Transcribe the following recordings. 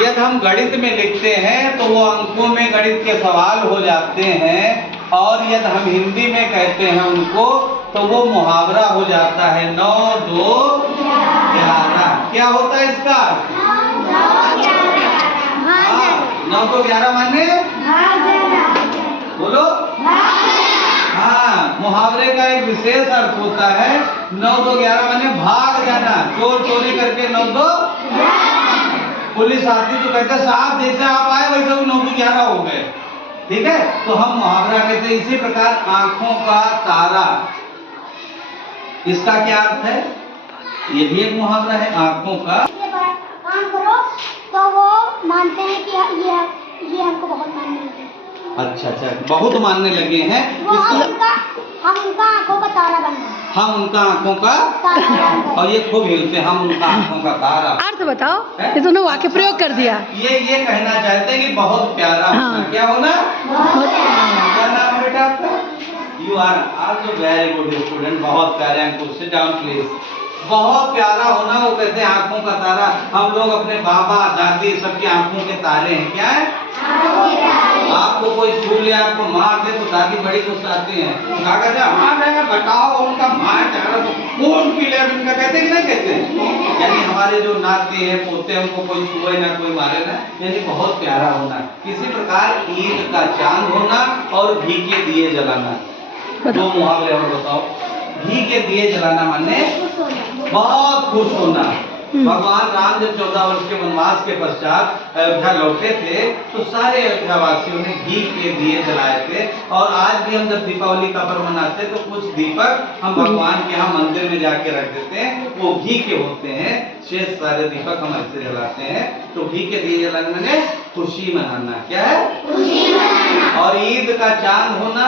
यदि हम गणित में लिखते हैं तो वो अंकों में गणित के सवाल हो जाते हैं, और यदि हम हिंदी में कहते हैं उनको तो वो मुहावरा हो जाता है। 9 2 11 क्या होता है इसका? 9 2 11 माने बोलो। हाँ, मुहावरे का एक विशेष अर्थ होता है 9 2 11 माने भाग जाना। चोर चोरी करके 9 2 पुलिस आती तो कहते साहब जैसे आप आए वैसे 9 2 11 हो गए। ठीक है, तो हम मुहावरा कहते हैं। इसी प्रकार आंखों का तारा, इसका क्या अर्थ है? ये भी एक मुहावरा है, आंखों का। काम करो तो वो मानते हैं कि ये हमको बहुत मानने लगे। अच्छा, बहुत मानने लगे हैं। हम उनका आंखों का तारा बन गए। हम उनका आंखों का तारा, और ये खूब हिलते हैं, हम उनका आंखों का तारा। अर्थ बताओ, ये तुमने वाक्य प्रयोग कर दिया। ये कहना चाहते हैं कि बहुत प्यारा होना। क्या होना? क्या नाम है बेटा आपका? You are also very good student, बहुत प्यारे अंकुर, सिट डाउन प्लीज। बहुत प्यारा होना, वो कहते हैं आंखों का तारा। हम लोग अपने बाबा दादी सबकी आंखों के तारे हैं। क्या है? आपको कोई छू ले, आपको मार दे तो दादी बड़ी खुश आती है। हाँ बताओ उनका मार कौन की ले, उनका कहते कि नहीं कहते? यानी हमारे जो नाती है पोते हैं उनको कोई छुए ना कोई मारे ना, यानी बहुत प्यारा होना। इसी प्रकार ईद का चांद होना और घी के दिए जलाना, दो मुहावरे हम बताओ। घी के दिए जलाना माने बहुत खुश होना। भगवान राम जब 14 वर्ष के वनवास के पश्चात अयोध्या लौटे थे तो सारे अयोध्या वासियों ने घी के दिए जलाए थे। और आज भी हम जब दीपावली का पर्व मनाते हैं तो कुछ दीपक हम भगवान के यहाँ मंदिर में जाके रख देते हैं, वो घी के होते हैं। शेष सारे दीपक हम ऐसे जलाते हैं। तो घी के दिए जलाने में खुशी मनाना। क्या है? खुशी मनाना। और ईद का चांद होना,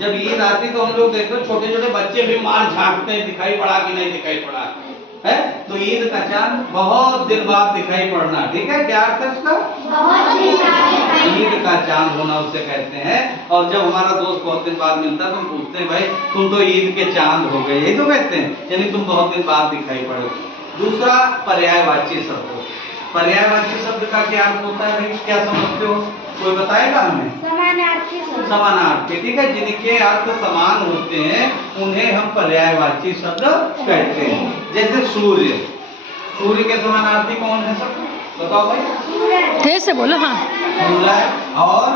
जब ईद आती तो हम लोग देखते छोटे छोटे बच्चे भी मार झांकते हैं, दिखाई पड़ा कि नहीं दिखाई पड़ा है। तो ईद का चांद बहुत दिन बाद दिखाई पड़ना। ठीक है, क्या अर्थ है उसका? ईद का चांद होना उससे कहते हैं। और जब हमारा दोस्त बहुत दिन बाद मिलता है तो हम पूछते हैं भाई तुम तो ईद के चांद हो गए, यही तो कहते हैं, यानी तुम बहुत दिन बाद दिखाई पड़े। दूसरा पर्यायवाची शब्द। पर्यायवाची शब्द का क्या अर्थ होता है भाई, क्या समझते हो? कोई बताएगा हमें? समानार्थी। ठीक है, जिनके अर्थ समान होते हैं उन्हें हम पर्यायवाची शब्द कहते हैं। जैसे सूर्य, सूर्य के समानार्थी कौन है शब्द बताओ भाई? तेज से बोलो। हाँ, सूरज और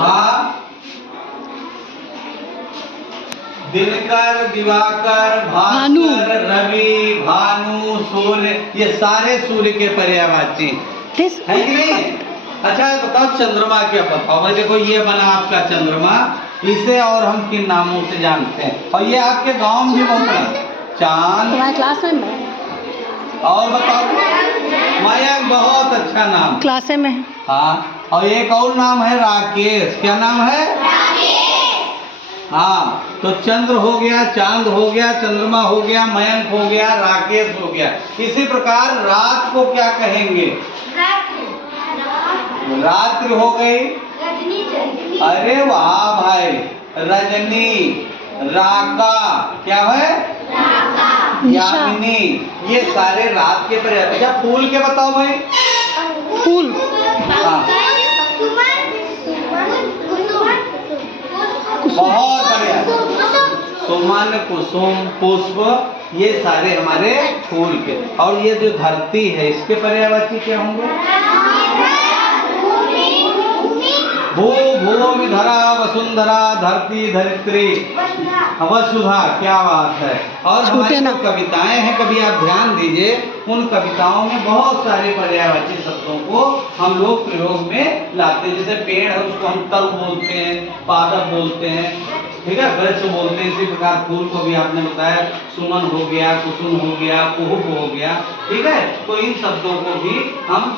हाँ दिनकर, दिवाकर, भास्कर, रवि, भानु, सूर्य, ये सारे सूर्य के पर्यायवाची है कि नहीं? अच्छा बताओ चंद्रमा क्या बताओ भाई? देखो ये बना आपका चंद्रमा, इसे और हम किन नामों से जानते हैं? और ये आपके गांव में भी बहुत है, चांद। तुम्हारे क्लास में और बताओ मयंक, बहुत अच्छा नाम, क्लास में। हाँ, और एक और नाम है राकेश। क्या नाम है? हाँ, तो चंद्र हो गया, चांद हो गया, चंद्रमा हो गया, मयंक हो गया, राकेश हो गया। इसी प्रकार रात को क्या कहेंगे? रात्रि हो गई। अरे वाह भाई, रजनी, राका, क्या है? यामिनी, ये सारे रात के पर्याय। अच्छा फूल के बताओ भाई? फूल, हाँ, बहुत बढ़िया। सुमन, कुसुम, पुष्प, ये सारे हमारे फूल के। और ये जो धरती है इसके पर्यायवाची क्या होंगे? भू, भूमि, धरा, वसुंधरा, धरती, धरित्री, वसुधा। क्या बात है। और हमारी जो कविताएं हैं, कभी आप ध्यान दीजिए, उन कविताओं में बहुत सारे पर्यायवाची शब्दों को हम लोग प्रयोग में लाते हैं। जैसे पेड़ है उसको हम तल बोलते हैं, पादप बोलते हैं, ठीक है, वृक्ष बोलते हैं। इसी प्रकार फूल को भी आपने बताया, सुमन हो गया, कुसुम हो गया, कुहुक हो गया। ठीक है, तो इन शब्दों को भी हम